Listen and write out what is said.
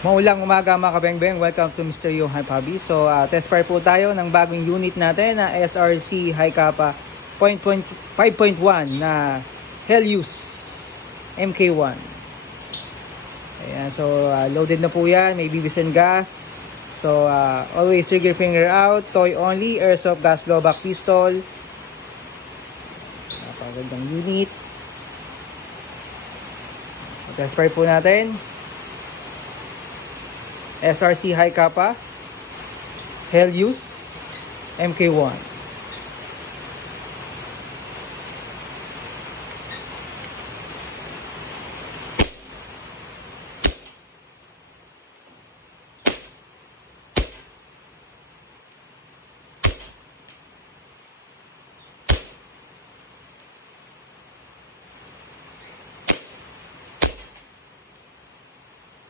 Maulang umaga mga kabengbeng, welcome to Mr. Johan Pabi. So test fire po tayo ng bagong unit natin na SRC High Kappa 5.1 na Helios MK1. Ayan, so loaded na po yan, may BBs and gas. So always trigger finger out, toy only, airsoft gas blowback pistol. So napakagandang unit. So test fire po natin. SRC High Kappa Helios MK1.